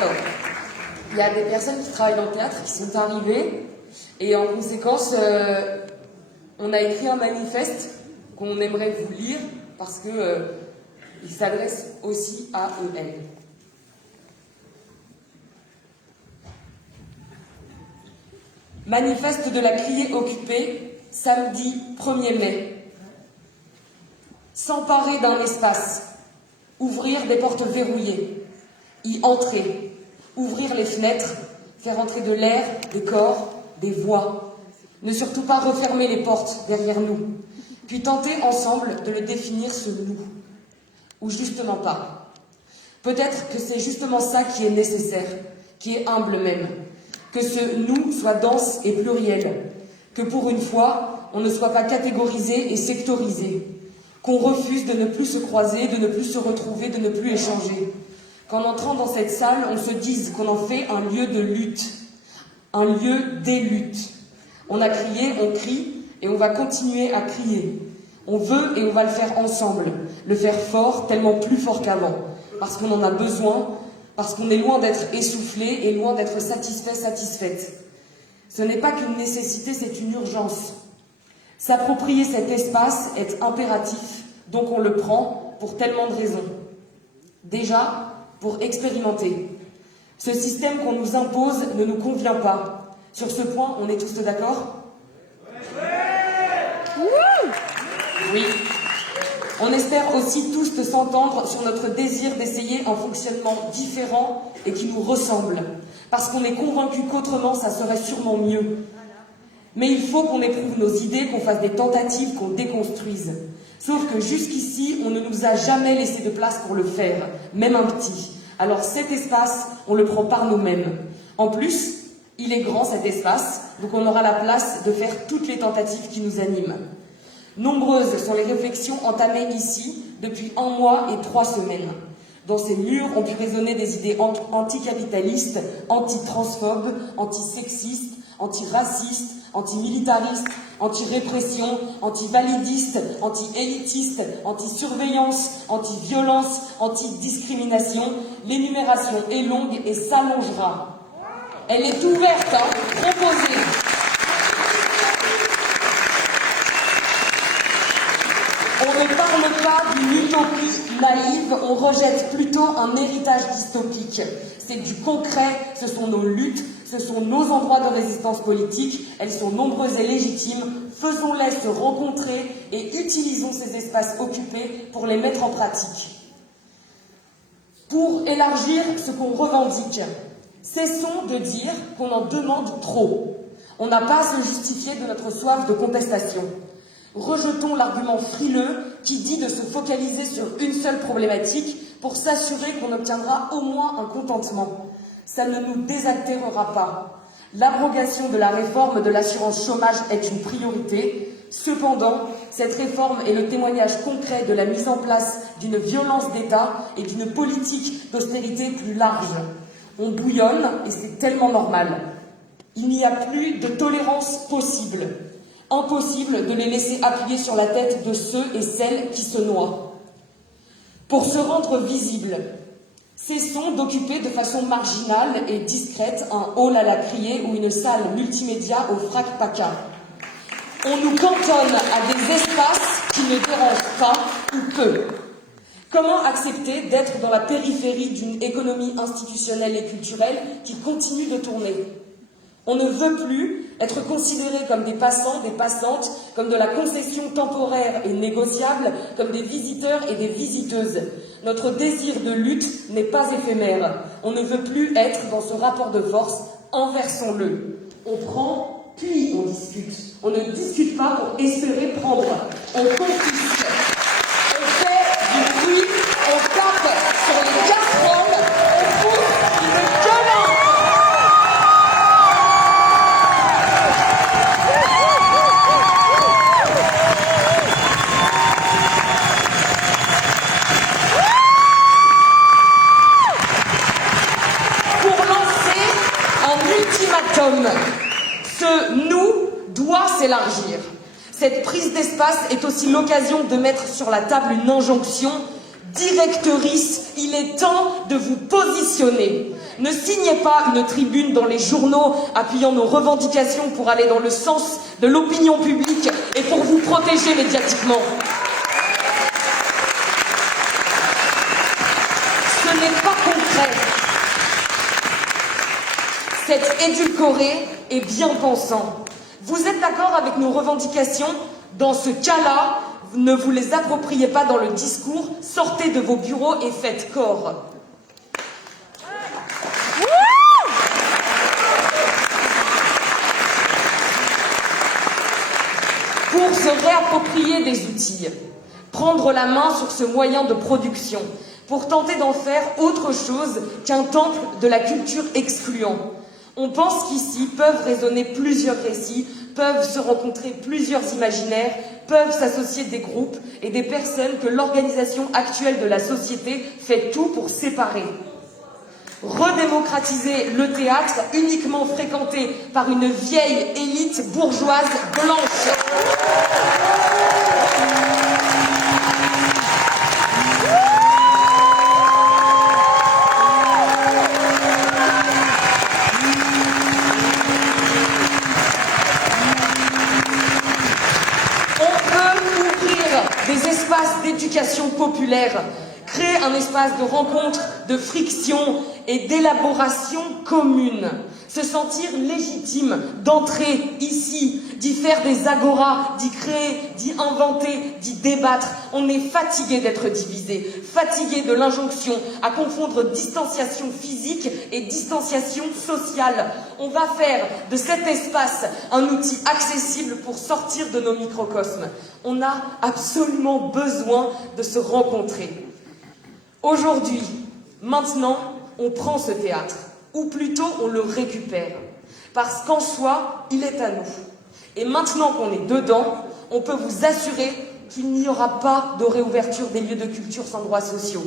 Alors, il y a des personnes qui travaillent dans le théâtre qui sont arrivées et en conséquence, on a écrit un manifeste qu'on aimerait vous lire parce que il s'adresse aussi à eux-elles. Manifeste de la Criée occupée, samedi 1er mai. S'emparer d'un espace, ouvrir des portes verrouillées, y entrer, ouvrir les fenêtres, faire entrer de l'air, des corps, des voix. Ne surtout pas refermer les portes derrière nous, puis tenter ensemble de le définir ce nous. Ou justement pas. Peut-être que c'est justement ça qui est nécessaire, qui est humble même. Que ce nous soit dense et pluriel. Que pour une fois, on ne soit pas catégorisé et sectorisé. Qu'on refuse de ne plus se croiser, de ne plus se retrouver, de ne plus échanger. Qu'en entrant dans cette salle, on se dise qu'on en fait un lieu de lutte, un lieu des luttes. On a crié, on crie, et on va continuer à crier. On veut et on va le faire ensemble, le faire fort, tellement plus fort qu'avant, parce qu'on en a besoin, parce qu'on est loin d'être essoufflé et loin d'être satisfait, satisfaite. Ce n'est pas qu'une nécessité, c'est une urgence. S'approprier cet espace est impératif, donc on le prend pour tellement de raisons. Déjà, pour expérimenter. Ce système qu'on nous impose ne nous convient pas. Sur ce point, on est tous d'accord ? Oui. On espère aussi tous s'entendre sur notre désir d'essayer un fonctionnement différent et qui nous ressemble. Parce qu'on est convaincu qu'autrement, ça serait sûrement mieux. Mais il faut qu'on éprouve nos idées, qu'on fasse des tentatives, qu'on déconstruise. Sauf que jusqu'ici, on ne nous a jamais laissé de place pour le faire, même un petit. Alors cet espace, on le prend par nous-mêmes. En plus, il est grand cet espace, donc on aura la place de faire toutes les tentatives qui nous animent. Nombreuses sont les réflexions entamées ici depuis 1 mois et 3 semaines. Dans ces murs ont pu résonner des idées anticapitalistes, anti-transphobes, anti-sexistes, anti-racistes, anti-militaristes, anti-répression, anti-validistes, anti-élitistes, anti-surveillance, anti-violence, anti-discrimination. L'énumération est longue et s'allongera. Elle est ouverte, proposée. On ne parle pas d'une utopie naïve, on rejette plutôt un héritage dystopique. C'est du concret, ce sont nos luttes, ce sont nos endroits de résistance politique, elles sont nombreuses et légitimes. Faisons-les se rencontrer et utilisons ces espaces occupés pour les mettre en pratique. Pour élargir ce qu'on revendique, cessons de dire qu'on en demande trop. On n'a pas à se justifier de notre soif de contestation. Rejetons l'argument frileux qui dit de se focaliser sur une seule problématique pour s'assurer qu'on obtiendra au moins un contentement. Ça ne nous désaltérera pas. L'abrogation de la réforme de l'assurance chômage est une priorité. Cependant, cette réforme est le témoignage concret de la mise en place d'une violence d'État et d'une politique d'austérité plus large. On bouillonne et c'est tellement normal. Il n'y a plus de tolérance possible. Impossible de les laisser appuyer sur la tête de ceux et celles qui se noient. Pour se rendre visibles, cessons d'occuper de façon marginale et discrète un hall à la criée ou une salle multimédia au frac-paca. On nous cantonne à des espaces qui ne dérangent pas ou peu. Comment accepter d'être dans la périphérie d'une économie institutionnelle et culturelle qui continue de tourner ? On ne veut plus être considérés comme des passants, des passantes, comme de la concession temporaire et négociable, comme des visiteurs et des visiteuses. Notre désir de lutte n'est pas éphémère. On ne veut plus être dans ce rapport de force. Inversons-le. On prend, puis on discute. On ne discute pas pour espérer prendre. On confisque. On fait du bruit. On tape sur les casseroles. On pousse une gueulante. Ce nous doit s'élargir. Cette prise d'espace est aussi l'occasion de mettre sur la table une injonction. Directrice, il est temps de vous positionner. Ne signez pas une tribune dans les journaux appuyant nos revendications pour aller dans le sens de l'opinion publique et pour vous protéger médiatiquement. Ce n'est pas concret. C'est édulcoré et bien pensant. Vous êtes d'accord avec nos revendications? Dans ce cas-là, ne vous les appropriez pas dans le discours, sortez de vos bureaux et faites corps. Pour se réapproprier des outils, prendre la main sur ce moyen de production, pour tenter d'en faire autre chose qu'un temple de la culture excluant. On pense qu'ici peuvent résonner plusieurs récits, peuvent se rencontrer plusieurs imaginaires, peuvent s'associer des groupes et des personnes que l'organisation actuelle de la société fait tout pour séparer. Redémocratiser le théâtre uniquement fréquenté par une vieille élite bourgeoise blanche. Des espaces d'éducation populaire, créer un espace de rencontre, de friction et d'élaboration commune. Se sentir légitime d'entrer ici, d'y faire des agoras, d'y créer, d'y inventer, d'y débattre. On est fatigué d'être divisé, fatigué de l'injonction à confondre distanciation physique et distanciation sociale. On va faire de cet espace un outil accessible pour sortir de nos microcosmes. On a absolument besoin de se rencontrer. Aujourd'hui, maintenant, on prend ce théâtre. Ou plutôt on le récupère, parce qu'en soi, il est à nous. Et maintenant qu'on est dedans, on peut vous assurer qu'il n'y aura pas de réouverture des lieux de culture sans droits sociaux.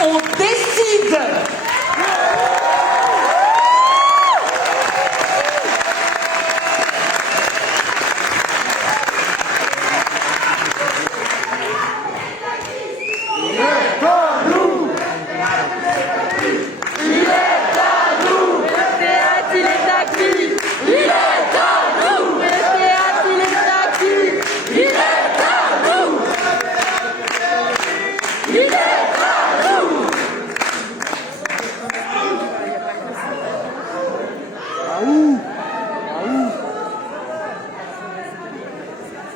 On décide. Il est